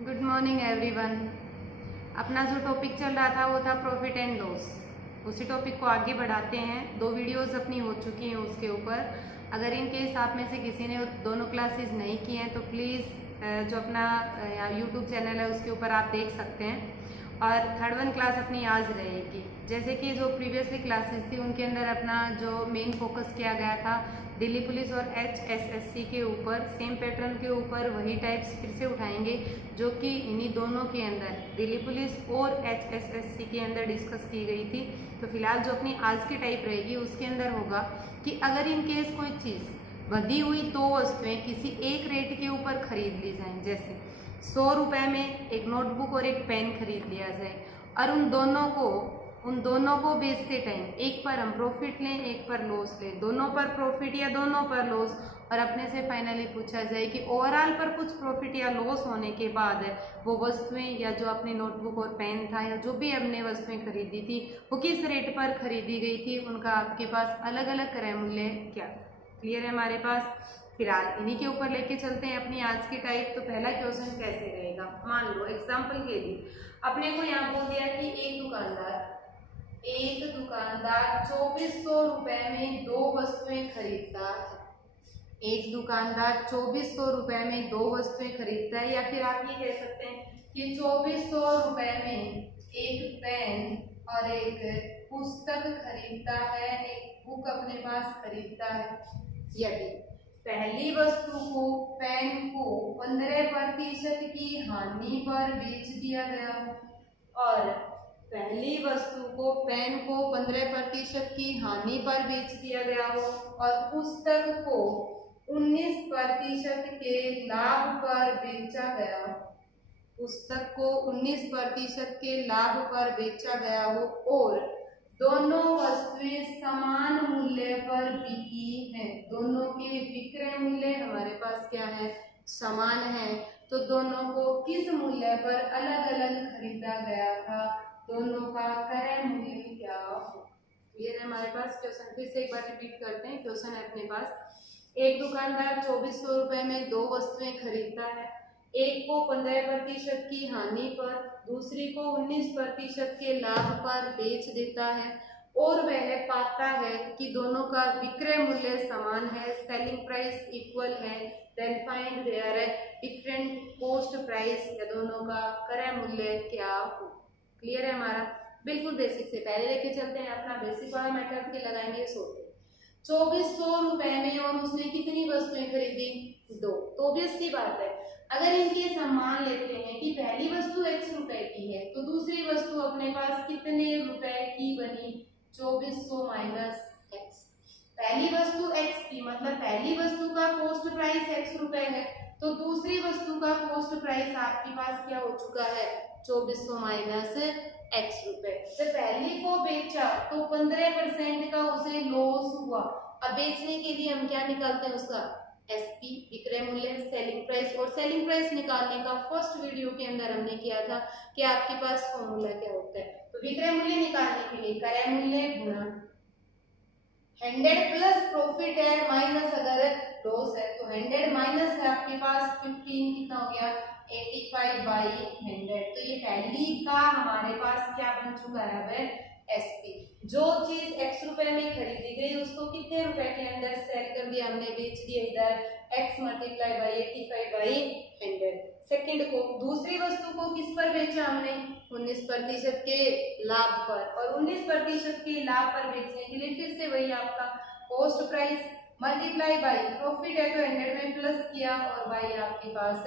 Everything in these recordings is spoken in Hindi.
Good morning everyone. अपना जो टॉपिक चल रहा था वो था प्रॉफिट एंड लॉस। उसी टॉपिक को आगे बढ़ाते हैं। 2 वीडियोस अपनी हो चुकी हैं उसके ऊपर। अगर इन केस आप में से किसी ने दोनों क्लासेस नहीं की हैं तो प्लीज़ जो अपना यूट्यूब चैनल है उसके ऊपर आप देख सकते हैं। और थर्ड वन क्लास अपनी आज रहेगी। जैसे कि जो प्रीवियसली क्लासेस थी उनके अंदर अपना जो मेन फोकस किया गया था दिल्ली पुलिस और HSSC के ऊपर, सेम पैटर्न के ऊपर वही टाइप्स फिर से उठाएंगे जो कि इन्हीं दोनों के अंदर दिल्ली पुलिस और HSSC के अंदर डिस्कस की गई थी। तो फिलहाल जो अपनी आज की टाइप रहेगी उसके अंदर होगा कि अगर इन केस कोई चीज़ बढ़ी हुई 2 वस्तुएं किसी एक रेट के ऊपर खरीद ली जाएं, जैसे 100 रुपये में एक नोटबुक और एक पेन खरीद लिया जाए और उन दोनों को बेचते टाइम एक पर हम प्रॉफिट लें एक पर लॉस लें, दोनों पर प्रॉफिट या दोनों पर लॉस, और अपने से फाइनली पूछा जाए कि ओवरऑल पर कुछ प्रॉफिट या लॉस होने के बाद वो वस्तुएं या जो अपनी नोटबुक और पेन था या जो भी हमने वस्तुएं खरीदी थी वो किस रेट पर खरीदी गई थी, उनका आपके पास अलग अलग क्रय मूल्य क्या। क्लियर है हमारे पास। फिलहाल इन्हीं के ऊपर लेके चलते हैं अपनी आज की टाइप। तो पहला क्वेश्चन कैसे रहेगा, मान लो एग्जाम्पल के लिए अपने को यहाँ बोल दिया कि एक दुकानदार 2400 रुपए में 2 वस्तुएं खरीदता है। एक दुकानदार 2400 रुपए में 2 वस्तुएं खरीदता है, या फिर आप ये कह सकते हैं कि 2400 रुपए में एक पेन और एक पुस्तक खरीदता है, एक बुक अपने पास खरीदता है। यदि पहली वस्तु को पेन को 15% की हानि पर बेच दिया गया और पहली वस्तु को पेन को 15% की हानि पर बेच दिया गया हो और पुस्तक को 19% के लाभ पर बेचा गया, पुस्तक को 19% के लाभ पर बेचा गया हो और दोनों वस्तुएं समान मूल्य पर बिकी हैं, दोनों के विक्रय मूल्य हमारे पास क्या है, समान है, तो दोनों को किस मूल्य पर अलग अलग खरीदा गया था, दोनों का क्रय मूल्य क्या हो। ये हमारे पास क्वेश्चन फिर से एक बार रिपीट करते हैं। क्वेश्चन है अपने पास, एक दुकानदार 2400 रुपए में 2 वस्तुएं खरीदता है, एक को 15% की हानि पर, दूसरी को 19% के लाभ पर बेच देता है और वह पाता है कि दोनों का विक्रय मूल्य समान है, सेलिंग प्राइस इक्वल है, then find their different cost price, या दोनों का क्रय मूल्य क्या हो। क्लियर है हमारा। बिल्कुल बेसिक से पहले लेके चलते हैं अपना बेसिक वाला मेथड के लगाएंगे। 2400 रुपए में और उसने कितनी वस्तुएं खरीदी, 2। तो ऑब्वियस सी बात है अगर इनके हम मान लेते हैं कि पहली वस्तु x रुपए की है तो दूसरी वस्तु अपने पास कितने रुपए की बनी, 2400 माइनस x। पहली वस्तु x की मतलब पहली वस्तु का कॉस्ट प्राइस x रुपए है, तो दूसरी वस्तु का कॉस्ट प्राइस आपके पास क्या हो चुका है, 2400 माइनस x रुपए। जब पहली को बेचा तो 15% का उसे लॉस हुआ। अब बेचने के लिए हम क्या निकालते हैं, उसका SP विक्रय मूल्य, सेलिंग प्राइस, और सेलिंग प्राइस निकालने का फर्स्ट वीडियो के अंदर हमने किया था कि आपके पास फॉर्मूला क्या होता है। तो विक्रय मूल्य निकालने के लिए क्रय मूल्य गुणा 100 प्लस प्रॉफिट है माइनस अगर लॉस है तो 100 माइनस है आपके पास 15, कितना हो गया 85/100। तो ये पहली का हमारे पास क्या बन चुका है अब SP। जो चीज x रुपए में खरीदी गई उसको कितने रुपए के अंदर सेल कर दिया हमने, बेच दिया इधर x मल्टीप्लाई बाई 85/100। सेकंड को दूसरी वस्तु को किस पर बेचा हमने, 19% के लाभ पर, और 19% के लाभ पर बेचने के लिए फिर से वही आपका cost price multiply by profit है तो 100 में प्लस किया और बाई आपके पास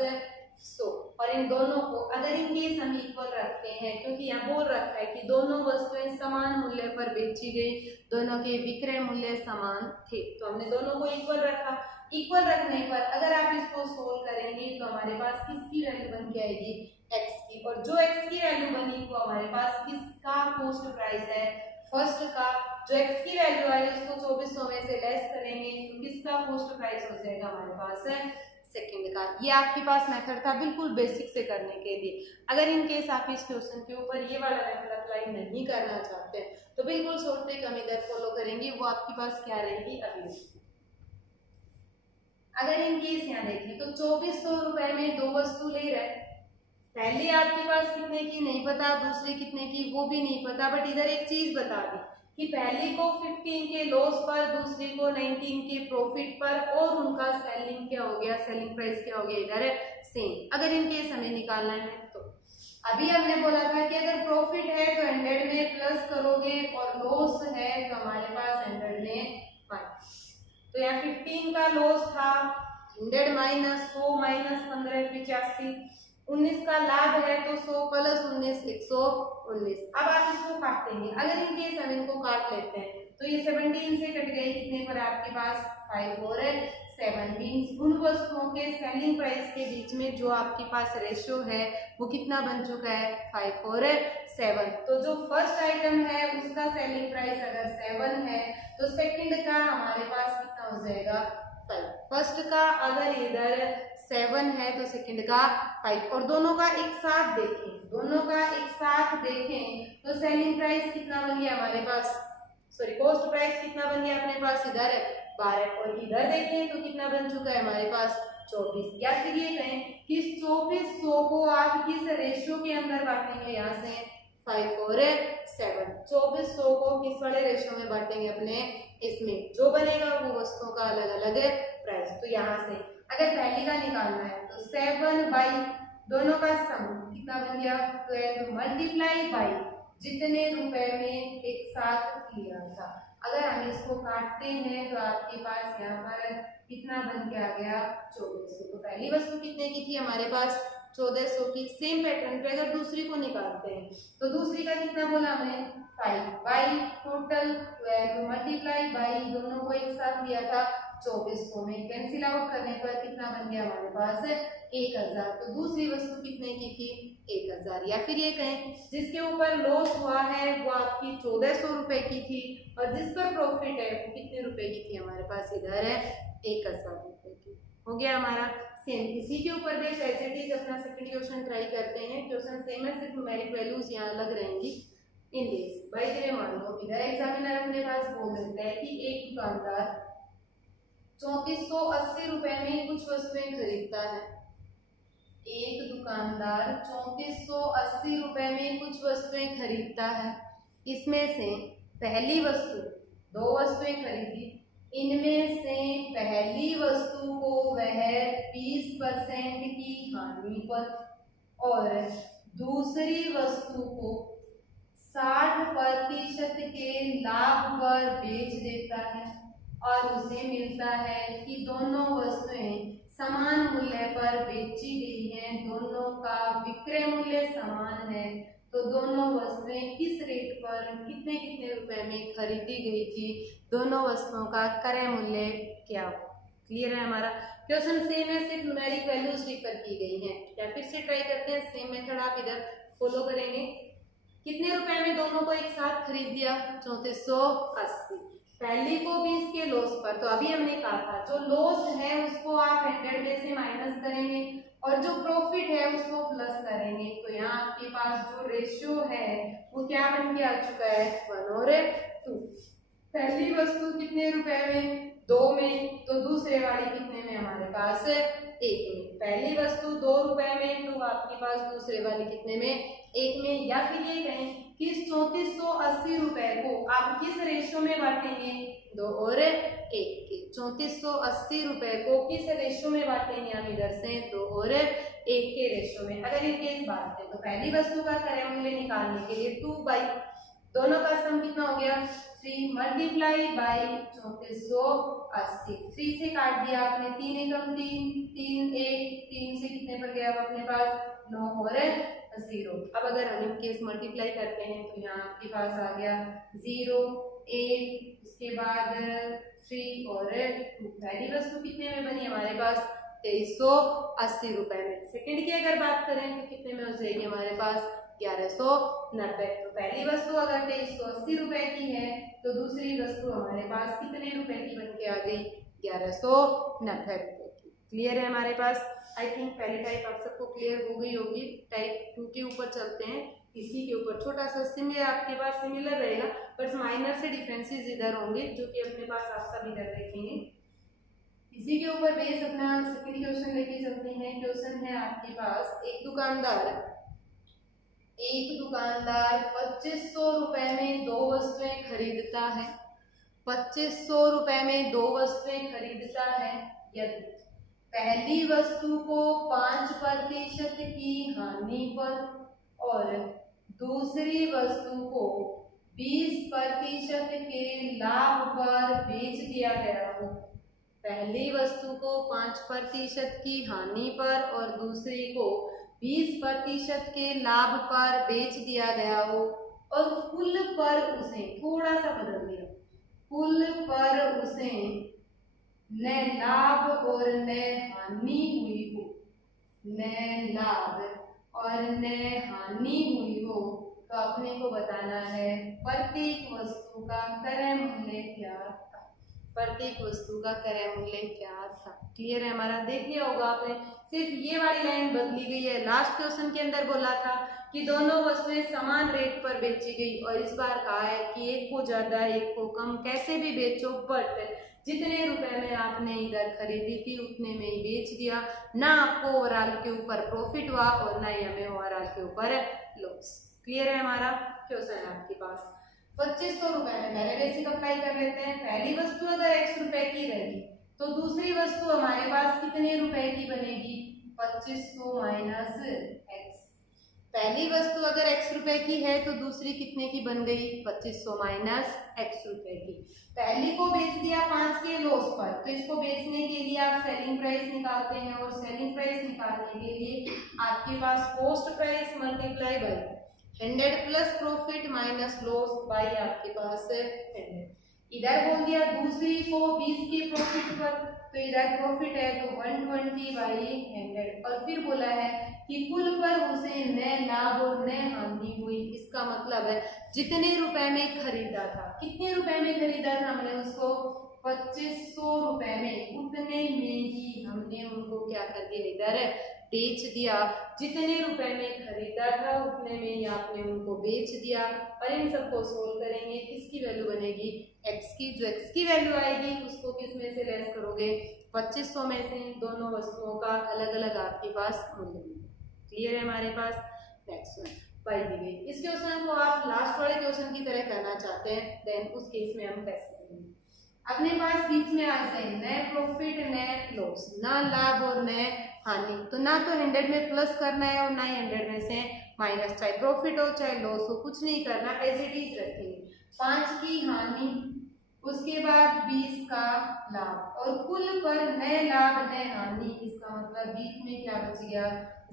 100। और इन दोनों को अगर इनके हम इक्वल रखते हैं, क्योंकि यहाँ बोल रखा है कि दोनों वस्तुएं समान मूल्य पर बेची गई, दोनों के विक्रय मूल्य समान थे, तो हमने दोनों को इक्वल रखा। इक्वल रखने पर अगर आप इसको सोल्व करेंगे तो हमारे पास किसकी वैल्यू बन के आएगी, x की, और जो x की वैल्यू बनी तो हमारे पास किसका कॉस्ट प्राइस है, फर्स्ट का। जो x की वैल्यू आई उसको 2400 में से लेस करेंगे तो किसका कॉस्ट प्राइस हो जाएगा हमारे पास, सेकंड का। ये आपके पास मेथड था बिल्कुल बेसिक से करने के लिए। अगर इन केस आप इस क्वेश्चन के ऊपर ये वाला मेथड अप्लाई नहीं करना चाहते हैं तो बिल्कुल शॉर्ट ट्रिक हम इधर फॉलो करेंगे, वो आपके पास क्या रहेगी अगली। अगर इन केस यहाँ देखें तो 2400 रुपए में 2 वस्तु ले रहे, पहली आपके पास कितने की नहीं पता, दूसरी कितने की वो भी नहीं पता, बट इधर एक चीज बता दी कि पहली को 15 के लॉस पर, दूसरी को 19 के प्रॉफिट पर, और उनका सेलिंग क्या हो गया, सेलिंग प्राइस क्या हो गया इधर सेम। अगर इनके हमें निकालना है तो अभी हमने बोला था कि अगर प्रॉफिट है तो 100 में प्लस करोगे और लॉस है तो हमारे पास 100 में माइनस। तो यहाँ 15 का लॉस था, 100 माइनस 100 माइनस 15 85, 19 का लाभ है तो 100 प्लस 19 119। अब आप इसको काटेंगे, अगर इनकेस हम इनको काट लेते हैं तो ये 17 से कट गए, कितने पर आपके पास 5 और 7 मीन्स उन वस्तुओं के सेलिंग प्राइस के बीच में जो आपके पास रेशियो है वो कितना बन चुका है 5 और 7। तो जो फर्स्ट आइटम है उसका सेलिंग प्राइस अगर 7 है तो सेकंड का हमारे पास कितना हो जाएगा 5। फर्स्ट का अगर इधर 7 है तो सेकंड का 5, और दोनों का एक साथ देखें, दोनों का एक साथ देखें तो सेलिंग प्राइस कितना बन गया हमारे पास, सॉरी कॉस्ट प्राइस कितना बन गया अपने पास इधर 12, और इधर देखें तो कितना बन चुका है हमारे पास 24। या फिर ये कहें कि 2400 को आप किस रेशियो के अंदर बांटेंगे, यहाँ से 5 और 7, 2400 को किस वाले रेशियो में बांटेंगे अपने, इसमें जो बनेगा वो वस्तुओं का अलग अलग प्राइस। तो यहाँ से अगर पहली का निकालना है तो 7 बाई दोनों का सम कितना बन गया 12 मल्टीप्लाई बाई जितने रुपए में एक साथ लिया था। अगर हम इसको काटते हैं तो आपके पास यहाँ पर कितना बन के आ गया 1400। तो पहली वस्तु कितने की थी हमारे पास 1400 की। सेम पैटर्न पे अगर दूसरी को निकालते हैं तो दूसरी का कितना बोला हमने 5 बाई टोटल 12 मल्टीप्लाई बाई दोनों को एक साथ लिया था 2400 में, कैंसिल आउट करने पर कितना बन गया हमारे पास 1000। तो दूसरी वस्तु कितने की थी 1000। या फिर ये कहें जिसके ऊपर लॉस हुआ है वो आपकी 1400 रुपए की थी, और जिस पर प्रॉफिट है वो कितने रुपए की थी हमारे पास इधर है 1000 रुपए की। हो गया हमारा सेम। इसी के ऊपर बेस ऐसे ही अपना सेकंड क्वेश्चन ट्राई करते हैं। क्वेश्चन सेम है, सिर्फ न्यूमेरिक वैल्यूज यहाँ अलग रहेंगी। इन दिस भाई तेरे मान लो इधर एग्जामिनर अपने पास बोल देता है कि एक दुकानदार 3480 रुपए में कुछ वस्तुएं खरीदता है। एक दुकानदार 3480 रुपए में कुछ वस्तुएं खरीदता है। इसमें से पहली वस्तु, दो वस्तुएं खरीदी, इनमें से पहली वस्तु को वह 20% की हानि पर और दूसरी वस्तु को 60% के लाभ पर बेच देता है, और उसे मिलता है कि दोनों वस्तुएं समान मूल्य पर बेची गई हैं, दोनों का विक्रय मूल्य समान है। तो दोनों वस्तुएं किस रेट पर कितने कितने रुपए में खरीदी गई थी, दोनों वस्तुओं का क्रय मूल्य क्या हो। क्लियर है हमारा क्वेश्चन सेम है, सिर्फ न्यूमेरिक वैल्यूज डिफर की गई हैं। या फिर से ट्राई करते हैं, सेम मेथड आप इधर फॉलो करेंगे। कितने रुपए में दोनों को एक साथ खरीद दिया 3480। पहली को 20 के लॉस पर, तो अभी हमने कहा था जो लॉस है उसको आप 100 में से माइनस करेंगे और जो प्रॉफिट है उसको प्लस करेंगे। तो यहाँ आपके पास जो रेशियो है वो क्या बन के आ चुका है 1 और 2। पहली वस्तु कितने रुपए में 2 में, तो दूसरे वाली कितने में हमारे पास 1 में। पहली वस्तु 2 रुपए में तो आपके पास दूसरे वाली कितने में 1 में। या फिर ये कहें कि इस 3480 रुपए को आप किस रेशियो में बांटेंगे 2 और 1 के। 3480 रुपए को किस रेशियो में बांटेंगे हम इधर से 2 और 1 के रेशियो में। अगर ये केस बांटते हैं तो पहली वस्तु का क्रय मूल्य निकालने के लिए 2 बाई दोनों का सम कितना हो गया 3 मल्टीप्लाई बाई 3480। 3 से काट दिया आपने, 3 एकम 3, 3 1, 3 से कितने पर गया अब अपने पास 9 और 0। अब अगर हम इनकेस मल्टीप्लाई करते हैं तो यहाँ आपके पास आ गया 0 1, उसके बाद 3 और 2। पहली वस्तु कितने में बनी हमारे पास 2380 रुपए में। सेकंड की अगर बात करें तो कितने में हो जाएगी हमारे पास 1190। तो पहली वस्तु अगर 2380 रुपए की है तो दूसरी वस्तु हमारे पास कितने रुपए की बन के आ गई 1190 रुपए की। क्लियर है हमारे पास। आई थिंक पहली टाइप आप सबको क्लियर हो गई होगी। टाइप 2 के ऊपर चलते हैं। इसी के ऊपर छोटा सा सिमिलर आपके पास सिमिलर रहेगा, बस माइनर से डिफरेंसेस इधर होंगे जो कि अपने पास आप सब इधर देखेंगे। इसी के ऊपर बेस अपना सेकंड क्वेश्चन लेके चलते हैं। क्वेश्चन है आपके पास, एक दुकानदार 2500 रुपए में दो वस्तुएं खरीदता है। 2500 रुपए में दो वस्तुएं खरीदता है। यदि पहली वस्तु को 5% की हानि पर और दूसरी वस्तु को 20% के लाभ पर बेच दिया गया हो। पहली वस्तु को 5% की हानि पर और दूसरी को 20% के लाभ पर बेच दिया गया हो और कुल पर उसे थोड़ा सा बदल दिया, कुल पर उसे न लाभ और न हानि हुई हो, न लाभ और न हानि हुई हो, तो अपने को बताना है प्रत्येक वस्तु का क्रय मूल्य क्या था। प्रत्येक वस्तु का क्रय मूल्य क्या था। क्लियर है हमारा? देख लिया होगा आपने, सिर्फ ये वाली लाइन बदली गई है। लास्ट क्वेश्चन के अंदर बोला था कि दोनों वस्तुएं समान रेट पर बेची गई और इस बार कहा है कि एक को ज्यादा एक को कम, कैसे भी बेचो बट जितने रुपए में आपने इधर खरीदी थी उतने में ही बेच दिया। ना आपको ओवरऑल के ऊपर प्रॉफिट हुआ और ना ही हमें ओवरऑल के ऊपर लॉस। क्लियर है हमारा? क्वेश्चन आपके पास 2500 रुपए में पहले बेसिक अप्लाई कर लेते हैं। पहली वस्तु अगर x रुपए की रहेगी तो दूसरी वस्तु हमारे पास कितने रुपए की बनेगी? 2500 माइनस x। पहली वस्तु अगर x रुपए की है तो दूसरी कितने की बन गई? 2500 माइनस x रुपए की। पहली को बेच दिया 5 के लॉस पर, तो इसको बेचने के लिए आप सेलिंग प्राइस निकालते हैं और सेलिंग प्राइस निकालने के लिए आपके पास cost price multiply by 100 plus profit minus loss by आपके पास 100। इधर बोल दिया दूसरी को 20 के प्रॉफिट पर, तो इधर प्रॉफिट है तो 120 बाई 100 और फिर बोला है कि कुल पर उसे न लाभ और न हानि हुई। इसका मतलब है जितने रुपए में खरीदा था, कितने रुपए में खरीदा था हमने उसको? 2500 रुपए में, उतने में ही हमने उनको क्या कर दिया? इधर बेच दिया। जितने रुपए में खरीदा था उतने में ही आपने उनको बेच दिया। और इन सबको सोल्व करेंगे, किसकी वैल्यू बनेगी? x की। जो x की वैल्यू आएगी उसको किस में से लेस करोगे? 2500 में से। दोनों वस्तुओं का अलग अलग आपके पास मूल्य। क्लियर है हमारे पास? नेक्स्ट वन बाई दी गई। इस क्वेश्चन को आप लास्ट वाले क्वेश्चन की तरह करना चाहते हैं, देन उस केस में हम कैसे करेंगे? अपने पास बीच में आ जाए न प्रॉफिट न लॉस, ना लाभ और न हानि। तो ना तो 100 में प्लस करना है और ना ही 100 में से माइनस, चाहे प्रॉफिट हो चाहे लॉस हो, कुछ नहीं करना, एज इट इज रखेंगे। 5 की हानि, उसके बाद 20 का लाभ और कुल पर न लाभ न हानि। इसका मतलब बीच में क्या बच गया?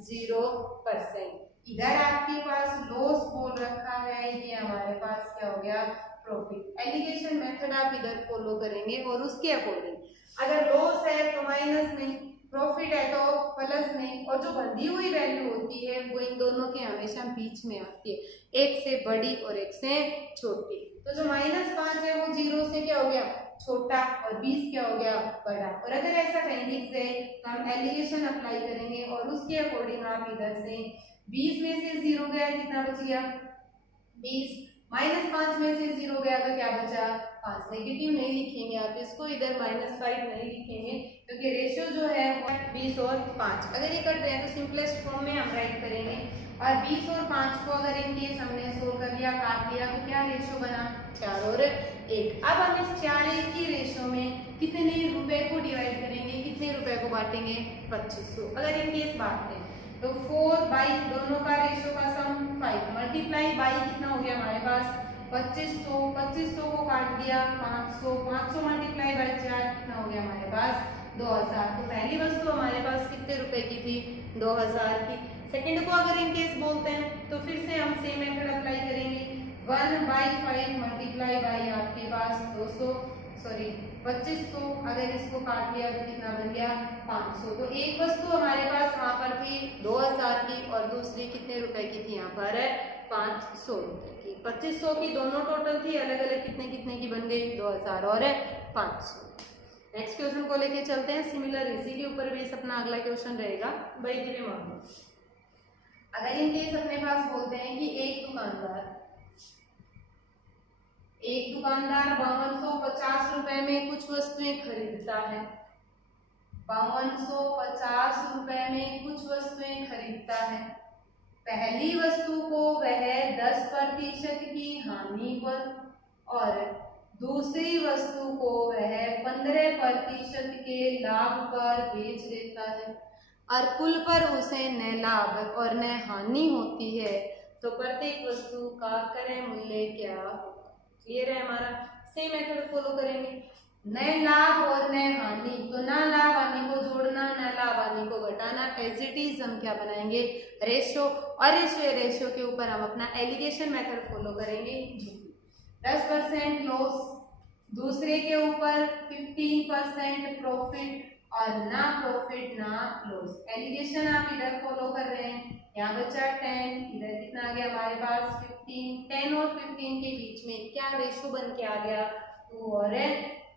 0%। इधर आपके पास लॉस बोल रखा है, ये हमारे पास क्या हो गया? प्रॉफिट। एलिगेशन मेथड आप इधर फॉलो करेंगे और उसके अकॉर्डिंग अगर लॉस है तो माइनस में, प्रॉफिट है तो प्लस में, और जो बंधी हुई वैल्यू होती है वो इन दोनों के हमेशा बीच में आती है, एक से बड़ी और एक से छोटी। तो जो -5 है वो 0 से क्या हो गया? छोटा, और 20 क्या हो गया? बड़ा। और अगर ऐसा कहेंगे से तो हम एलिगेशन अप्लाई करेंगे और उसके अकॉर्डिंग आप इधर से 20 में से 0 गया, कितना बच गया? 20। -5 में से 0 गया तो क्या बचा? 5। नेगेटिव नहीं लिखेंगे आप इसको, इधर -5 नहीं लिखेंगे क्योंकि रेशियो जो है 20 और 5। अगर ये कर रहे हैं तो सिंपलेस्ट फॉर्म में हम राइट करेंगे। और 20 और 5 को अगर इन केस हमने सोल्व कर लिया, काट लिया, तो क्या रेशियो बना? 4 और 1। अब हम इस 4:1 की रेशियो में कितने रुपए को डिवाइड करेंगे, कितने रुपए को बांटेंगे? 2500। अगर इन केस बांटते हैं तो 4 बाई दोनों का रेशियो का सम 5 मल्टीप्लाई बाई कितना हो गया हमारे पास? 2500। 2500 को काट दिया 500, 500 मल्टीप्लाई बाई 4 कितना हो गया हमारे पास? 2000। तो पहली वस्तु हमारे पास कितने रुपए की थी? 2000 की। सेकंड को अगर इन केस बोलते हैं तो फिर से हम सेम मेथड अप्लाई करेंगे। 1/5 मल्टीप्लाई बाई आपके पास 2500। अगर इसको काट लिया तो कितना बन गया? 500। तो एक वस्तु हमारे पास वहां पर थी 2000 की और दूसरी कितने रुपए की थी? यहाँ पर 500 रुपए की। 2500 की दोनों टोटल थी, अलग अलग कितने कितने की बन गई? 2000 और 500। नेक्स्ट क्वेश्चन को लेके चलते हैं। सिमिलर इसी के ऊपर बेस अपना अगला क्वेश्चन रहेगा। भाई गिवे मामला, अगर इन केस अपने पास बोलते हैं कि एक दुकानदार 5250 रुपए में कुछ वस्तुएं खरीदता है। 5250 रुपए में कुछ वस्तुएं खरीदता है। पहली वस्तु को वह 10% की हानि पर और दूसरी वस्तु को वह 15% के लाभ पर बेच देता है और कुल पर उसे न लाभ और न हानि होती है, तो प्रत्येक वस्तु का क्रय मूल्य क्या होगा। क्लियर है हमारा? सेम मेथड फॉलो करेंगे। न लाभ और न हानि, तो न लाभ हानि को जोड़ना, न लाभ हानि को घटाना। एज इट इज हम क्या बनाएंगे? रेशो, और रेशो के ऊपर हम अपना एलिगेशन मेथड फॉलो करेंगे। 10% लॉस, दूसरे के ऊपर 15% प्रॉफिट और ना प्रॉफिट ना लॉस। एलिगेशन आप इधर फॉलो कर रहे हैं, यहाँ बचा 10, इधर कितना आ गया हमारे पास 15। 10 और 15 के बीच में क्या रेशो बन के आ गया? 2 और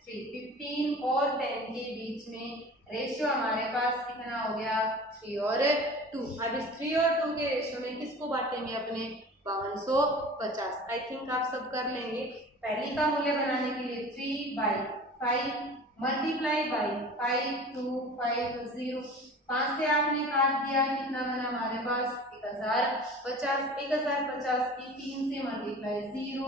3। 15 और 10 के बीच में रेशो हमारे पास कितना हो गया? 3 और 2। अब इस 3 और 2 के रेशो में किसको बांटेंगे? अपने 5250। आई थिंक आप सब कर लेंगे। पहली का मूल्य बनाने के लिए 3/5 मल्टीप्लाई बाई 5250। 5 से आपने काट दिया, कितना बना हमारे पास? 1050। 1050 की 3 से मल्टीप्लाई 0,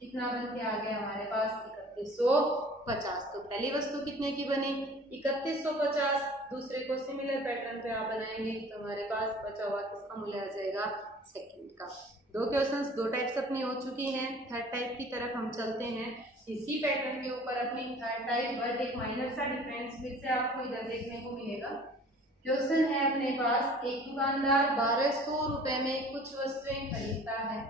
कितना बन के आ गया हमारे पास? 3150। तो पहली वस्तु कितने की बनी? 3150। दूसरे को सिमिलर पैटर्न पे आप बनाएंगे तो हमारे पास बचा हुआ किसका मूल्य आ जाएगा? सेकंड का। 2 क्वेश्चंस, 2 टाइप्स अपनी हो चुकी हैं। थर्ड टाइप की तरफ हम चलते हैं। इसी पैटर्न के ऊपर अपनी थर्ड टाइप, बट एक माइनर सा डिफरेंस फिर से आपको इधर देखने को मिलेगा। क्वेश्चन है अपने पास, एक दुकानदार 1200 रुपए में कुछ वस्तुएं खरीदता है।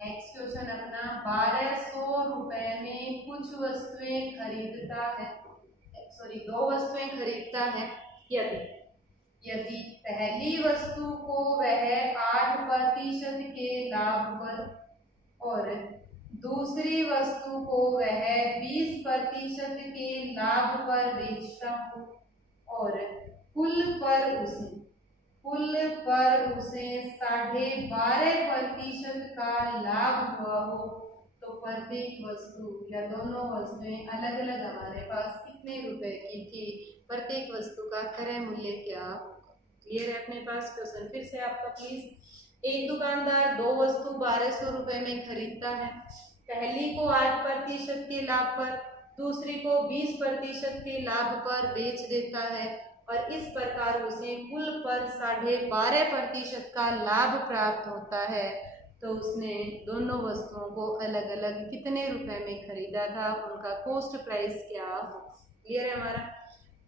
नेक्स्ट क्वेश्चन अपना, 1200 रुपए में कुछ वस्तुएं खरीदता है, सॉरी 2 वस्तुएं खरीदता है। यदि पहली वस्तु को वह 8% के लाभ पर और दूसरी वस्तु को वह 20% के लाभ पर बेचता हो और कुल पर उसे 12.5% का लाभ हुआ हो, तो प्रत्येक वस्तु या दोनों वस्तुएं अलग अलग हमारे पास कितने रुपए की थी? प्रत्येक वस्तु का क्रय मूल्य क्या होगा? क्लियर है अपने पास? क्वेश्चन फिर से आपका प्लीज। एक दुकानदार 2 वस्तु 1200 रुपए में खरीदता है। पहली को 8% के लाभ पर, दूसरी को 20% के लाभ पर बेच देता है और इस प्रकार उसे कुल पर 12.5% का लाभ प्राप्त होता है। तो उसने दोनों वस्तुओं को अलग अलग कितने रुपए में खरीदा था? उनका कॉस्ट प्राइस क्या हो? क्लियर है हमारा?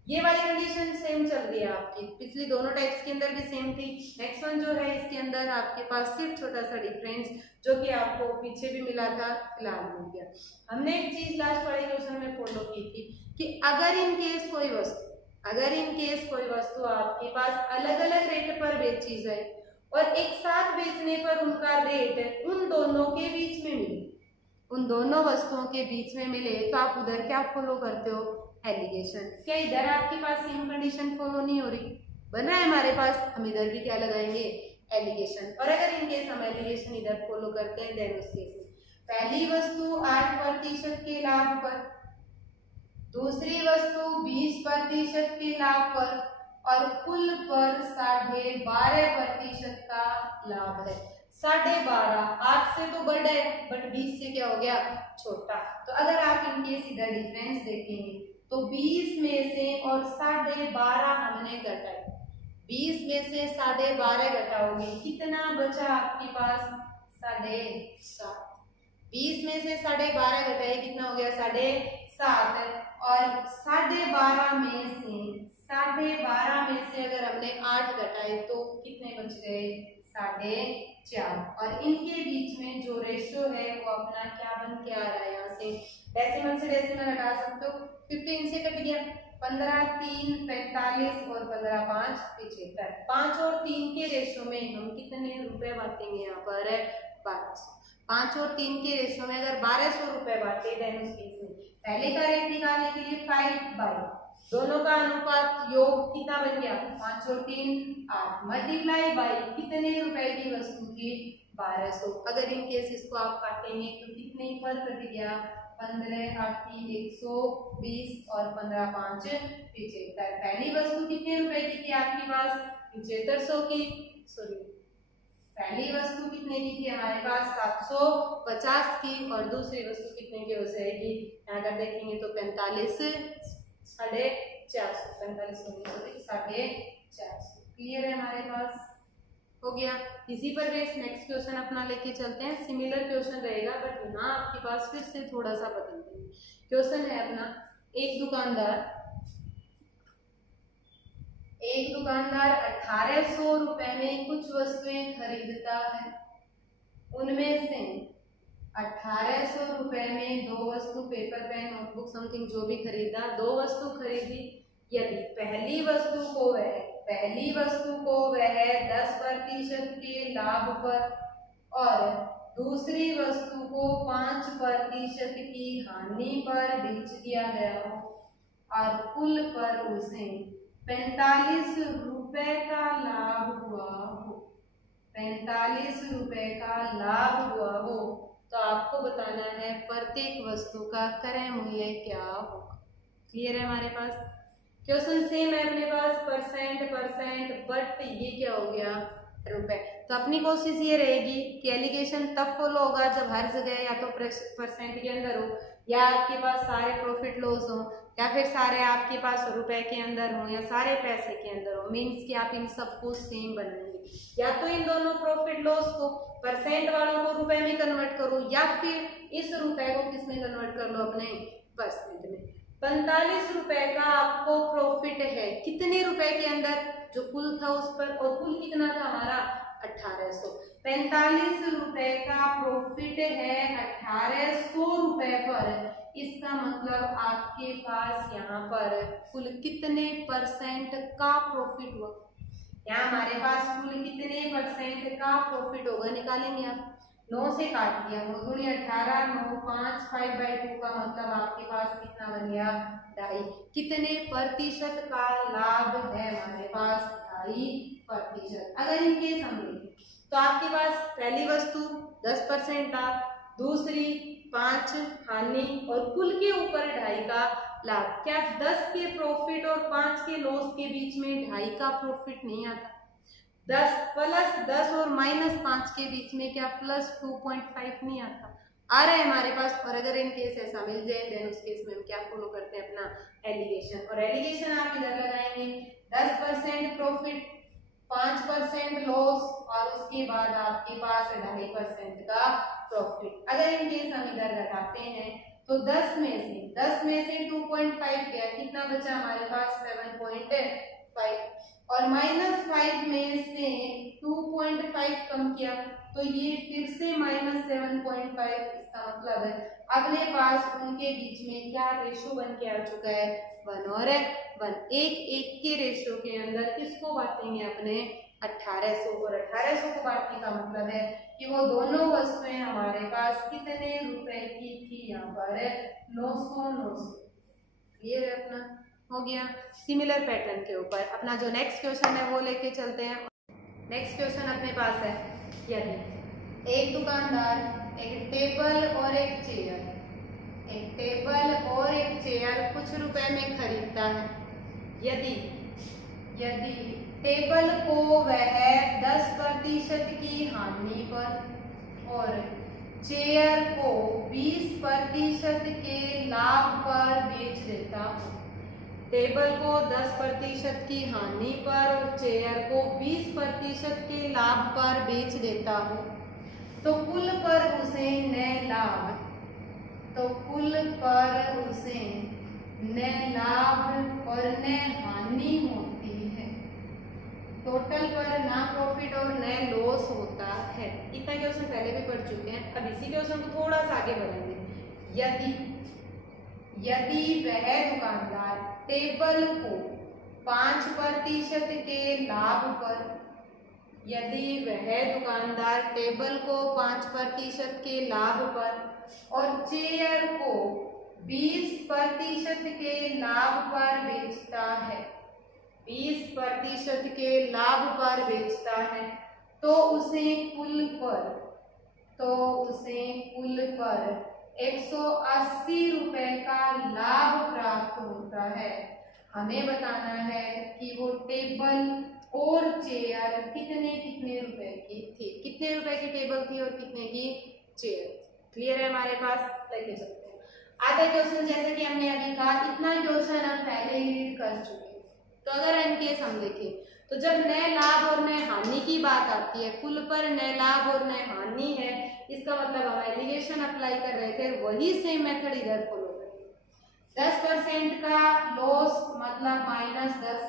ये वाली कंडीशन सेम चल रही है आपकी, पिछली दोनों टाइप्स के अंदर भी सेम थी। नेक्स्ट वन जो है, इसके अंदर आपके पास सिर्फ छोटा सा डिफरेंस जो कि आपको पीछे भी मिला था, फिलहाल मिल गया। हमने एक चीज लास्ट वाले क्वेश्चन में फॉलो की थी कि अगर इन केस कोई वस्तु आपके पास अलग अलग रेट पर बेची जाए और एक साथ बेचने पर उनका रेट उन दोनों के बीच में मिले, उन दोनों वस्तुओं के बीच में मिले, तो आप उधर क्या फॉलो करते हो? एलिगेशन। क्या इधर आपके पास सेम कंडीशन फॉलो नहीं हो रही? बन रहा है हमारे पास, हम इधर भी क्या लगाएंगे? एलिगेशन। और अगर इन केस हम एलिगेशन इधर फॉलो करते हैं, देन उस केस में पहली वस्तु 8% के लाभ पर, दूसरी वस्तु 20% के लाभ पर और कुल पर 12.5% का लाभ है। 12.5 8 से तो बड़ा है, बट 20 से क्या हो गया? छोटा। तो अगर आप इन केस इधर डिफरेंस देखेंगे तो 20 में से और 12.5 हमने घटाए, 20 में से 12.5 घटाओगे, कितना बचा आपके पास? 7.5। 20 में से 12.5 घटाए, कितना हो गया? 7.5। और 12.5 में से अगर हमने 8 घटाए तो कितने बच गए? 4.5। और इनके बीच में जो रेशो है वो अपना क्या बन के आ रहा है? यहाँ से डेसिमल से डेसिमल हटा सकते हो। 15 से कट गया, 15 3 45 और 15 5 75। 5 और 3 के रेशो में हम कितने रुपए बांटेंगे? यहाँ पर 1200। 5 और 3 के रेशो में अगर 1200 रुपए बांटे, देन उस केस में पहले का रेट निकालने के लिए 5/, दोनों का अनुपात योग कितना बन गया? 5 और 3 8, मल्टीप्लाई बाई कितने रुपए की वस्तु थी? 1200। अगर इन केस इसको आप काटेंगे तो कितने पर कट गया? 15 8 120 और 15 5 75। पहली वस्तु कितने रुपए की थी आपके पास? 7500 की। सॉरी, पहली वस्तु कितने की थी हमारे पास? 750 की। और दूसरी वस्तु कितने की हो जाएगी? अगर देखेंगे तो 45 साढ़े 400, 45 साढ़े 400। क्लियर है हमारे पास? हो गया। इसी पर बेस नेक्स्ट क्वेश्चन अपना लेके चलते हैं। सिमिलर क्वेश्चन रहेगा बट यहाँ आपके पास फिर से थोड़ा सा बदल देंगे। क्वेश्चन है अपना, एक दुकानदार 1800 रुपए में कुछ वस्तुएं खरीदता है। उनमें से 1800 रुपए में दो वस्तु, पेपर, पेन, नोटबुक, समथिंग जो भी खरीदा, दो वस्तु खरीदी। यदि पहली वस्तु को वह 10% के लाभ पर और दूसरी वस्तु को 5% की हानि पर बेच दिया गया हो और कुल पर उसे 45 रुपए का लाभ हुआ हो, 45 रुपए का लाभ हुआ हो, तो आपको बताना है प्रत्येक वस्तु का क्रय मूल्य क्या होगा। क्लियर है हमारे पास? क्वेश्चन सेम है अपने पास, परसेंट, बट ये क्या हो गया? रुपए। तो अपनी कोशिश ये रहेगी कि एलिगेशन तब फॉलो होगा जब हर जगह या तो परसेंट के अंदर हो, या आपके पास सारे प्रॉफिट लॉस हो, या फिर सारे आपके पास रुपए के अंदर हो, या सारे पैसे के अंदर हो। मीन्स कि आप इन सबको सेम बनाएंगे, या तो इन दोनों प्रॉफिट लॉस को परसेंट वालों को रुपए में कन्वर्ट करो, या फिर इस रुपए को किस में कन्वर्ट कर लो? अपने परसेंट में। 45 रुपए का आपको प्रॉफिट है कितने रुपए के अंदर? जो कुल था उस पर, और कुल कितना था हमारा? 1800। 45 रुपए का प्रॉफिट है 1800 रुपए पर। इसका मतलब आपके पास यहाँ पर कुल कितने परसेंट का प्रॉफिट हुआ? यहाँ हमारे पास कुल कितने परसेंट का प्रॉफिट होगा निकालेंगे आप। 9 से काट दिया, 9 दूनी 18, 9 5, 5/2 का मतलब आपके पास कितना बन गया? 2.5। कितने प्रतिशत का लाभ है हमारे पास? 2.5%। अगर इनके हम देखें तो आपके पास पहली वस्तु 10% लाभ, दूसरी 5 हानि और कुल के ऊपर 2.5 का लाभ। क्या 10 के प्रॉफिट और 5 के लॉस के बीच में 2.5 का प्रॉफिट नहीं आता? 10 प्लस 10 और -5 के बीच में क्या प्लस 2.5 नहीं आता? आ रहा है हमारे पास। और अगर इन केस ऐसा मिल जाए देन उस केस में हम क्या फॉलो करते हैं? अपना एलिगेशन। और एलिगेशन आप इधर लगाएंगे 10% प्रॉफिट, 5% लॉस और उसके बाद आपके पास 2.5% का प्रॉफिट। अगर इन केस हम इधर घटाते हैं तो 10 में से 2.5 गया, कितना बचा हमारे पास? 7.5। और -5 में से 2.5 कम किया तो ये फिर से -7.5। इसका मतलब है अपने पास उनके बीच में क्या रेशो बन के आ चुका है? 1 और 1। 1 के रेशो के अंदर किसको बांटेंगे? अपने 1800। और 1800 को बांटने का मतलब है कि वो दोनों वस्तुएं हमारे पास कितने रुपए की थी? यहाँ पर 900। क्लियर है अपना? हो गया। सिमिलर पैटर्न के ऊपर अपना जो नेक्स्ट क्वेश्चन है वो लेके चलते हैं। नेक्स्ट क्वेश्चन अपने पास है, यदि एक दुकानदार एक टेबल और एक चेयर कुछ रुपए में खरीदता है। यदि टेबल को वह 10% की हानि पर और चेयर को 20% के लाभ पर बेच देता हो, टेबल को 10% की हानि पर और चेयर को 20% के लाभ पर बेच देता हो, तो कुल पर उसे न लाभ और न हानि होती है। टोटल पर ना प्रॉफिट और न लॉस होता है। इतना क्वेश्चन पहले भी पढ़ चुके हैं। अब इसी क्वेश्चन को थोड़ा सा आगे बढ़ाएंगे। यदि वह दुकानदार टेबल को 5% के लाभ पर के लाभ पर और चेयर को 20% के लाभ पर बेचता है, 20% के लाभ पर बेचता है, तो उसे कुल पर 180 रुपए का लाभ प्राप्त होता है। हमें बताना है कि वो टेबल और चेयर कितने कितने रुपए की थी, कितने रुपए की टेबल थी और कितने की चेयर। क्लियर है हमारे पास? लेके चलते हैं आधा क्वेश्चन। जैसे कि हमने अभी कहा, इतना क्वेश्चन हम पहले ही रीड कर चुके हैं। तो अगर इनकेस हम देखें तो जब नए लाभ और नए हानि की बात आती है, कुल पर नए लाभ और नए हानि है, इसका मतलब हम एलिगेशन अप्लाई कर रहे थे, वही सेम मेथड इधर फॉलो करेंगे। 10% का लॉस मतलब -10,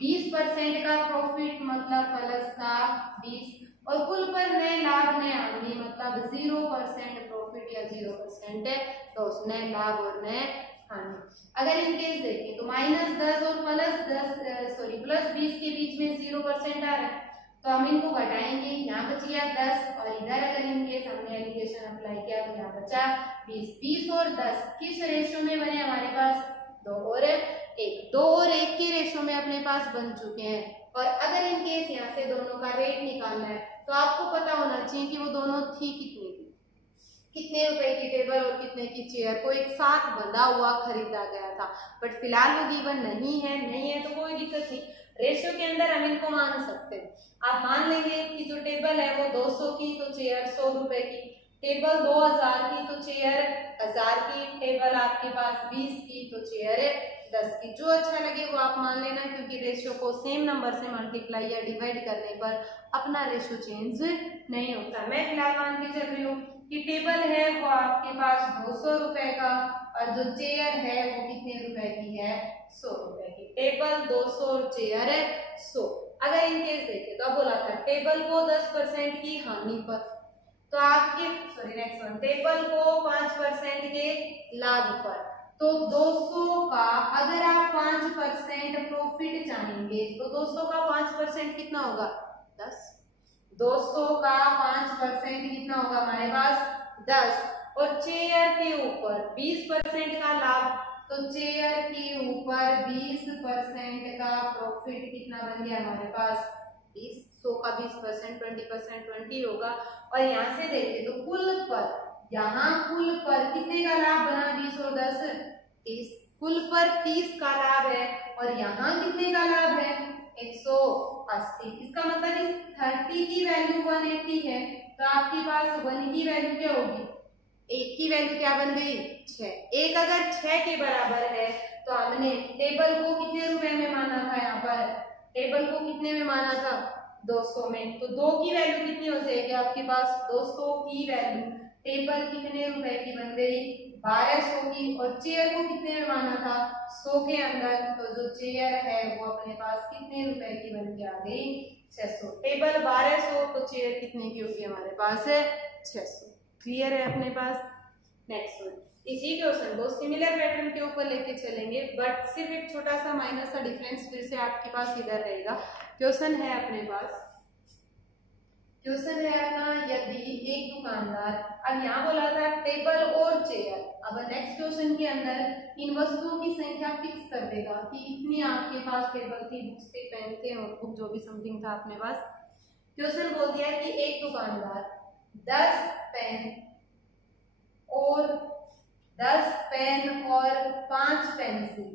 20% का प्रॉफिट मतलब प्लस का 20, और कुल पर नए लाभ नए हानि मतलब 0% प्रॉफिट या 0% लॉस, नए लाभ और नए हानि। अगर इन केस देखें तो -10 और प्लस 20 के बीच में 0% आ रहा है, तो हम इनको घटाएंगे, यहाँ बच गया 10, और इधर अगर इन केस हमने एलिगेशन अप्लाई किया तो यहाँ बचा 20। 20 और 10 किस रेशियो में बने हमारे पास? 2 और 1, 2 और 1 के रेशियो में अपने पास बन चुके हैं। और अगर इन केस यहाँ से दोनों का रेट निकालना है तो आपको पता होना चाहिए कि वो दोनों थी कितनी की, कितने रुपए की टेबल और कितने की चेयर को एक साथ बंधा हुआ खरीदा गया था। बट फिलहाल वो गिवन नहीं है तो कोई दिक्कत नहीं, रेशियो के अंदर हम इनको मान सकते हैं। आप मान लेंगे कि जो टेबल है वो 200 की तो चेयर 100 रुपए की, टेबल 2000 की तो चेयर 1000 की, टेबल आपके पास 20 की तो चेयर 10 की। जो अच्छा लगे वो आप मान लेना, क्योंकि रेशियो को सेम नंबर से मल्टीप्लाई या डिवाइड करने पर अपना रेशियो चेंज नहीं होता। मैं फिलहाल मान के चल रही हूँ कि टेबल है वो आपके पास 200 रुपए का, और जो चेयर है वो कितने रुपए की है? 100 रुपए की। टेबल 200 और चेयर 100। अगर इन केस देखें तो बोला था टेबल को 10% की हानि पर, तो आपके नेक्स्ट वन, टेबल को 5% के लाभ पर, तो 200 का अगर आप 5% प्रॉफिट चाहेंगे तो 200 का 5% कितना होगा? 10। 200 का 5% कितना होगा हमारे पास? 10। और चेयर के ऊपर 20% का लाभ, तो चेयर के ऊपर 20% का प्रॉफिट कितना बन गया हमारे पास? 20। 100 का 20%, 20% 20 होगा। और यहाँ से देखें तो कुल पर, यहाँ कुल पर कितने का लाभ बना? 20 और 10 30। कुल पर 30 का लाभ है, और यहाँ कितने का लाभ है? 180। इसका मतलब इस 30 की वैल्यू 180 है, तो आपके पास 1 की वैल्यू क्या होगी? 1 की वैल्यू क्या बन गई? 6। 1 अगर 6 के बराबर है तो हमने टेबल को कितने रुपए में माना था? यहाँ पर टेबल को कितने में माना था? 200 में। तो 2 की वैल्यू कितनी हो जाएगी आपके पास? 200 की वैल्यू टेबल कितने रुपए की बन गई? 1200 की। और चेयर को कितने में माना था? 100 के अंदर, तो जो चेयर है वो अपने पास कितने रुपए की बन के आ गई? 600। टेबल 1200 तो चेयर कितने की होगी हमारे पास? 600। क्लियर है अपने पास? नेक्स्ट वन, इसी क्वेश्चन को सिमिलर पैटर्न के ऊपर लेके चलेंगे, बट सिर्फ एक छोटा सा माइनस सा डिफरेंस फिर से आपके पास इधर रहेगा। क्वेश्चन है अपने पास, क्वेश्चन है अपना, यदि एक दुकानदार, अब यहाँ बोला था टेबल और चेयर, अब नेक्स्ट क्वेश्चन के अंदर इन वस्तुओं की संख्या फिक्स कर देगा कि इतनी आपके पास टेबल थी, बुक्स थे, पेन थे, नोटबुक जो भी समथिंग था अपने पास। क्वेश्चन बोल दिया कि एक दुकानदार 10 पेन और 5 पेंसिल,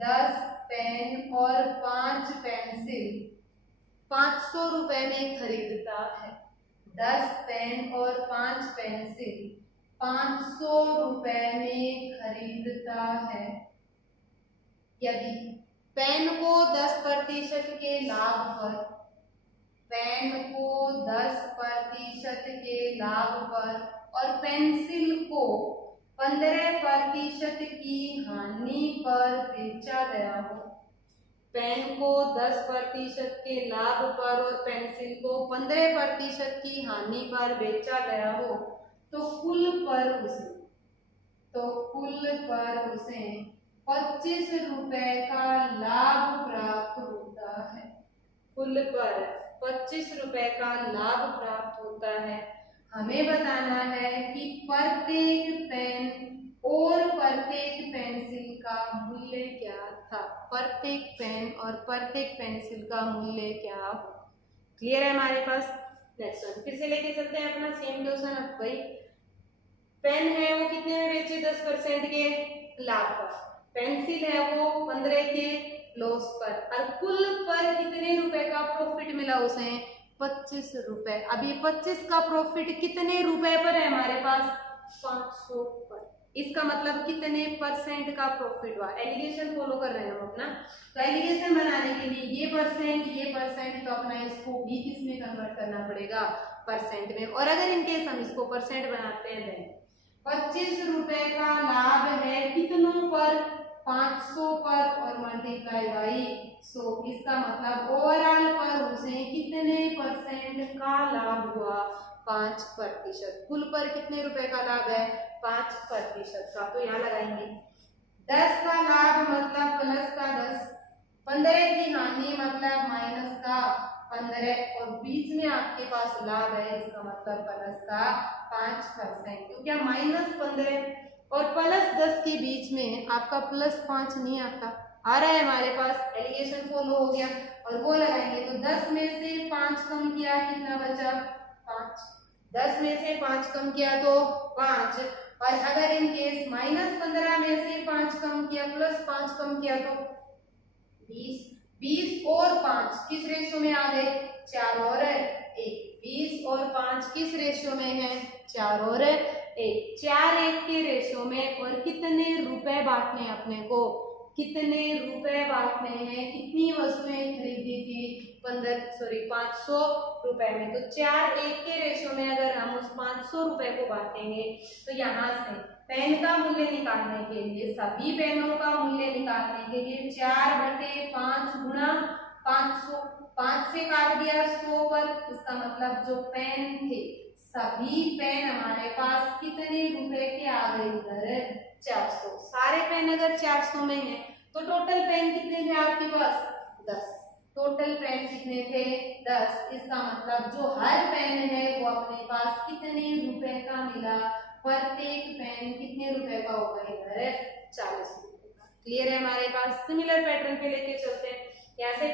10 पेन और 5 पेंसिल 500 रुपए में खरीदता है। 10 पेन और 5 पेंसिल 500 रुपए में खरीदता है। यदि पेन को 10% के लाभ पर, पेन को 10% के लाभ पर और पेंसिल को 15% की हानि पर बेचा गया हो, पेन को 10% के लाभ पर और पेंसिल को 15% की हानि पर बेचा गया हो, तो कुल पर उसे 25 रुपए का लाभ प्राप्त होता है। कुल पर 25 रुपए का लाभ प्राप्त होता है। हमें बताना है कि प्रत्येक पेन और प्रत्येक पेंसिल का मूल्य क्या था। प्रत्येक पेन और प्रत्येक पेंसिल का मूल्य क्या हो। क्लियर है हमारे पास? नेक्स्ट वन फिर से लेके चलते हैं अपना सेम क्वेश्चन। अब भाई पेन है वो कितने में बेचे, 10% के लाभ पर, पेंसिल है वो 15 के लॉस पर, और कुल पर कितने रुपए का प्रॉफिट मिला उसे, 25 रुपए। अब ये 25 का प्रॉफिट कितने रुपए पर है हमारे पास, 500 पर। इसका मतलब कितने परसेंट का प्रॉफिट हुआ। एलिगेशन फॉलो कर रहे हैं हम अपना, तो एलिगेशन बनाने के लिए ये परसेंट, तो अपना इसको भी किसमें कन्वर्ट करना पड़ेगा, परसेंट में। और अगर इनकेस हम इसको परसेंट बनाते हैं, 25 रुपए का लाभ है कितनों पर, 500 पर, और मल्टीप्लाई बाई 100। इसका मतलब ओवरऑल पर उसे कितने परसेंट का लाभ हुआ, 5%। कुल पर कितने रुपए का लाभ है, 5% का। तो यहाँ लगाएंगे 10 का लाभ मतलब प्लस का 10, 15 की हानि मतलब माइनस का 15, और बीच में आपके पास लाभ है, इसका मतलब प्लस का 5%। तो क्या -15 और +10 के बीच में आपका +5 नहीं आता, आ रहा है हमारे पास, एलिगेशन फॉलो हो गया। और वो लगाएंगे तो 10 में से 5 कम किया, कितना बचा, 5। 10 में से 5 कम किया तो 5, और अगर इन केस -15 में से 5 कम किया, +5 कम किया तो 20। 20 और 5 किस रेशियो में आ गए, 4 और 1। 20 और 5 किस रेशियो में है, 4 और 1। 4 1 के रेशियो में। और कितने रुपए बांटने अपने को, कितने रुपए बांटने हैं, कितनी वस्तुएं खरीदी थी, 500 रुपए में। तो 4 1 के रेशियो में अगर हम उस 500 रुपए को बांटेंगे, तो यहाँ से पेन का मूल्य निकालने के लिए, सभी पेनों का मूल्य निकालने के लिए 4/5 गुणा 500, 5 से काट दिया 100 पर। इसका मतलब जो पेन थे, सभी पेन हमारे पास कितने रुपए के आ गए इधर, 400। सारे पेन अगर 400 में हैं, तो टोटल पेन कितने थे आपके पास, 10। टोटल पेन कितने थे, 10। इसका मतलब जो हर पेन है वो अपने पास कितने रुपए का मिला, प्रत्येक पेन कितने रुपए का होगा इधर, 40 रुपए का। क्लियर है हमारे पास। सिमिलर पैटर्न पे लेके चलते हैं। यहाँ से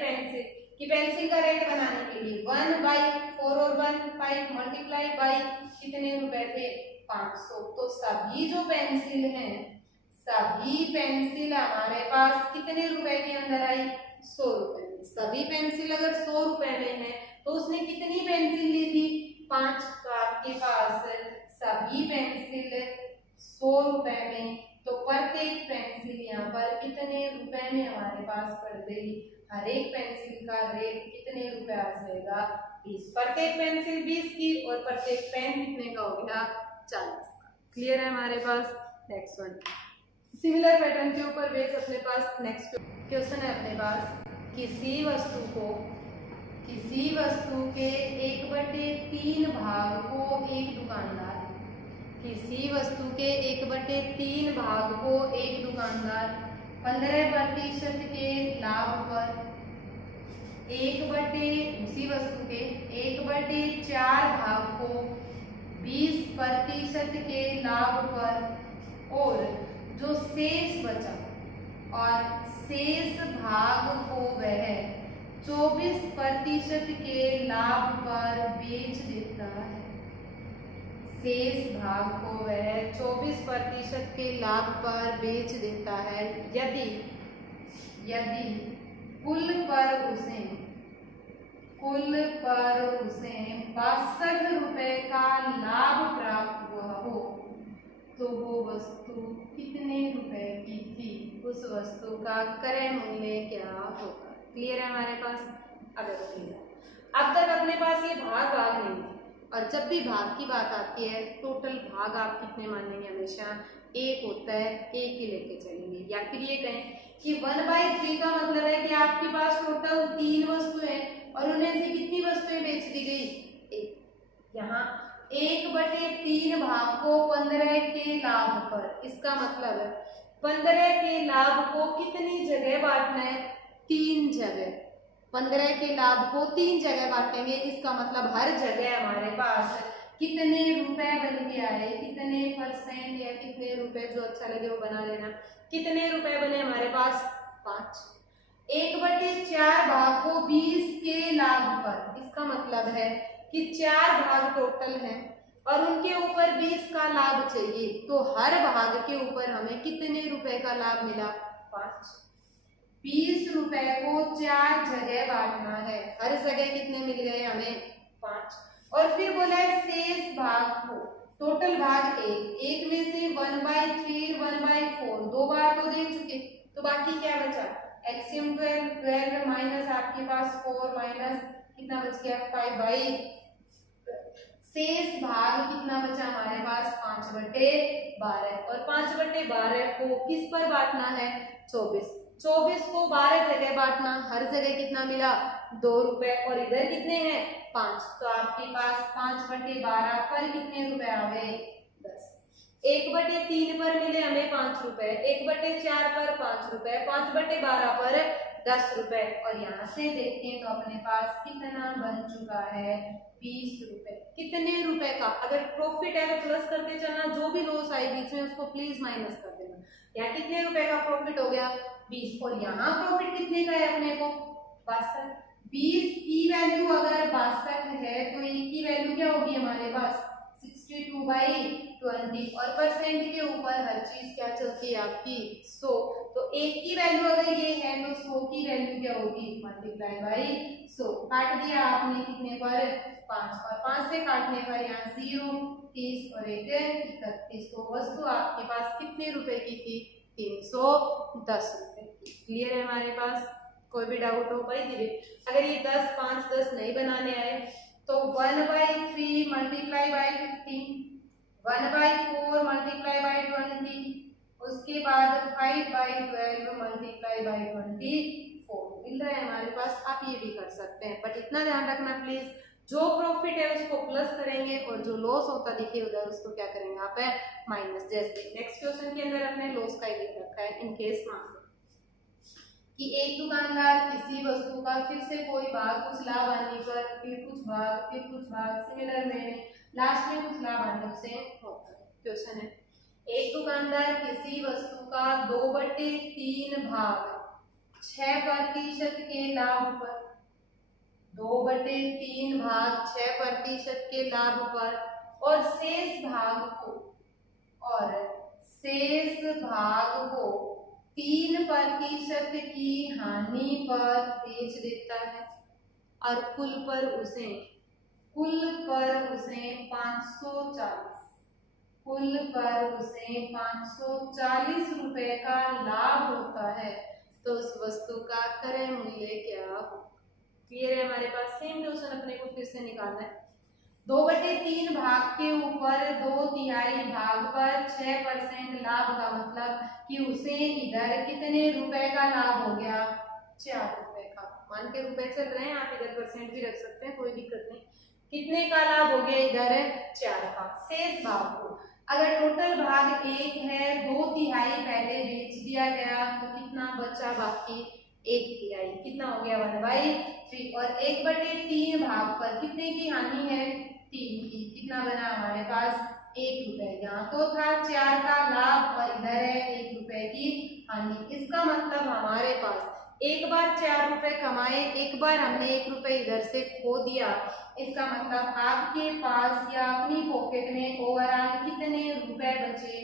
पेंसिल का रेट बनाने के लिए 1/4 और 1 5 मल्टीप्लाई बाई कितने रुपए थे, 500। तो सभी जो पेंसिल हैं, सभी पेंसिल हमारे पास कितने रुपए के अंदर आई, 100 रुपए में। सभी पेंसिल अगर 100 रुपए में है, तो उसने कितनी पेंसिल ली थी, 5। तो आपके पास सभी पेंसिल 100 रुपए में, तो प्रत्येक पेंसिल यहाँ पर कितने रुपए में हमारे पास पड़ गई, हर एक पेंसिल का रेट कितने रुपए आ जाएगा, 20। प्रत्येक पेंसिल 20 की, और प्रत्येक पेन कितने का हो गया, 40 का। क्लियर है हमारे पास। नेक्स्ट वन, सिमिलर पैटर्न के ऊपर बेस अपने पास नेक्स्ट क्वेश्चन है अपने पास, किसी वस्तु के 1/3 भाग को एक दुकानदार, किसी वस्तु के 1/3 भाग को एक दुकानदार 15% के लाभ पर, उसी वस्तु के 1/4 भाग को 20% के लाभ पर, और जो शेष बचा और शेष भाग को वह 24% के लाभ पर बेच देता है। शेष भाग को वह 24% के लाभ पर बेच देता है, यदि कुल पर उसे 62 रुपए का लाभ प्राप्त हुआ हो, तो वो वस्तु कितने रुपए की थी, उस वस्तु का क्रय मूल्य क्या होगा। क्लियर है हमारे पास। अब तक अपने पास ये भाग नहीं थे, और जब भी भाग की बात आती है, टोटल भाग आप कितने मानेंगे, हमेशा 1 होता है, 1 ही लेके चलेंगे। या फिर ये कहें कि 1/3 का मतलब है कि आपके पास टोटल 3 वस्तुएं, और उन्हें से कितनी वस्तुएं बेच दी गई, 1। यहाँ 1/3 भाग को 15 के लाभ पर, इसका मतलब है 15 के लाभ को कितनी जगह बांटना है, 3 जगह। 15 के लाभ को 3 जगह बांटेंगे, इसका मतलब हर जगह हमारे पास कितने रुपए बन के आए, कितने परसेंट या कितने रुपए, जो अच्छा लगे वो बना लेना। कितने रुपए बने हमारे पास, 5। 1/4 भाग को 20 के लाभ पर, इसका मतलब है कि 4 भाग टोटल है, और उनके ऊपर 20 का लाभ चाहिए, तो हर भाग के ऊपर हमें कितने रुपए का लाभ मिला? 5। 20 रुपए को 4 जगह बांटना है, हर जगह कितने मिल गए हमें? 5। और फिर बोला है शेष भाग को, टोटल भाग एक में से 1/3 1/4 दो बार तो दे चुके, तो बाकी क्या बचा? एक्सियम 12 माइनस आपके पास 4 माइनस कितना बच गया? 5/, शेष भाग कितना बचा हमारे पास? 5/12। और 5/12 को किस पर बांटना है? 24 को 12 जगह बांटना, हर जगह कितना मिला? 2 रुपए, और इधर कितने हैं? 5, तो आपके पास 5/12 पर कितने रुपए आ गए? 10। 1/3 पर मिले हमें 5 रुपए, 1/4 पर 5 रुपए, 5/12 पर 10 रुपए, और यहाँ से देखें तो अपने पास कितना बन चुका है? 20 रुपए। कितने रुपए का? अगर प्रॉफिट है तो प्लस करते चलना, जो भी लॉस आए बीच में उसको प्लीज माइनस कर देना। यहाँ कितने रुपए का प्रॉफिट हो गया? 20। और यहाँ प्रॉफिट कितने का है अपने को? 62। 20 की वैल्यू अगर 62 है तो एक की वैल्यू क्या होगी हमारे पास? 62/20। और परसेंट के ऊपर हर चीज क्या चलती है आपकी? 100। तो एक की वैल्यू अगर ये है तो 100 की वैल्यू क्या होगी? Multiply by 100। काट दिया आपने कितने पर? 5, और 5 से काटने पर यहाँ 0, 30 और 1 31। तो वस्तु आपके पास कितने रुपए की थी? 310 रुपए की। क्लियर है हमारे पास? कोई भी डाउट हो? भाई दीदी अगर ये 10 5 10 नहीं बनाने आए तो 1/3 मल्टीप्लाई बाई 15, 1/4 मल्टीप्लाई बाई 20, उसके बाद 5/12 मल्टीप्लाई बाई 24 मिल रहा है हमारे पास। आप ये भी कर सकते हैं, बट इतना ध्यान रखना प्लीज, जो प्रॉफिट है उसको प्लस करेंगे और जो लॉस होता दिखे उधर उसको क्या करेंगे आप? माइनस। जैसे नेक्स्ट क्वेश्चन के अंदर अपने लॉस का ही लिख रखा है। इन केस मान लो कि एक दुकानदार किसी वस्तु का फिर से कोई भाग कुछ लाभ आने पर, फिर कुछ भाग सिमिलर में लास्ट में कुछ लाभ आने से होता है। क्वेश्चन है, एक दुकानदार किसी वस्तु का 2/3 भाग 6% के लाभ पर, 2/3 भाग 6% के लाभ पर, और शेष भाग को 3% की हानि पर बेच देता है, और कुल पर उसे 540 रुपए का लाभ होता है, तो उस वस्तु का क्रय मूल्य क्या हो? क्लियर है हमारे पास? सेम क्वेश्चन अपने को फिर से निकालना है। 2/3 भाग के ऊपर 2/3 भाग पर 6% लाभ का मतलब कि उसे इधर कितने रुपए का लाभ हो गया? 4 रुपए का। मान के रुपए चल रहे हैं, आप इधर परसेंट भी रख सकते हैं, कोई दिक्कत नहीं। कितने का लाभ हो गया इधर? 4 का। शेष भाग को अगर टोटल भाग 1 है, 2/3 पहले बेच दिया गया तो कितना बचा बाकी? 1/3। कितना हो गया? 1/3। और 1/3 भाग पर कितने की हानि है? 3 की। कितना बना हमारे पास? 1 रुपए। यहाँ तो था 4 का लाभ और इधर है 1 रुपए की हानि। इसका मतलब हमारे पास एक बार 4 रुपए कमाए, एक बार हमने 1 रुपए इधर से खो दिया। इसका मतलब आपके पास या अपनी पॉकेट में ओवरऑल कितने रुपए बचे?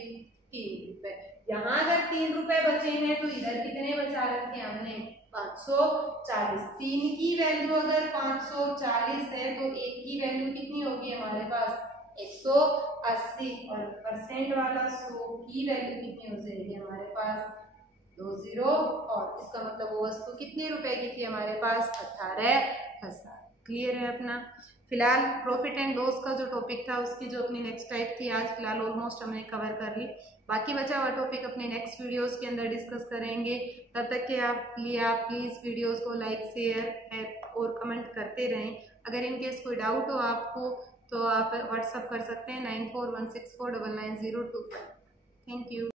3 रुपए। यहाँ अगर 3 रुपए बचे हैं तो इधर कितने बचा रखे हमने? 540। 3 की वैल्यू अगर 540 है तो 1 की वैल्यू कितनी होगी हमारे पास? 180। और परसेंट वाला 100 की वैल्यू कितनी हो जाएगी हमारे पास? 20। और इसका मतलब वो वस्तु कितने रुपए की थी हमारे पास? 18,000। क्लियर है अपना? फिलहाल प्रॉफिट एंड लॉस का जो टॉपिक था उसकी जो अपनी नेक्स्ट टाइप थी आज फिलहाल ऑलमोस्ट हमने कवर कर ली। बाकी बचा हुआ टॉपिक अपने नेक्स्ट वीडियोस के अंदर डिस्कस करेंगे। तब तक के आप प्लीज़ वीडियोस को लाइक शेयर और कमेंट करते रहें। अगर इनकेस कोई डाउट हो आपको तो आप व्हाट्सअप कर सकते हैं 9416499025। Thank you.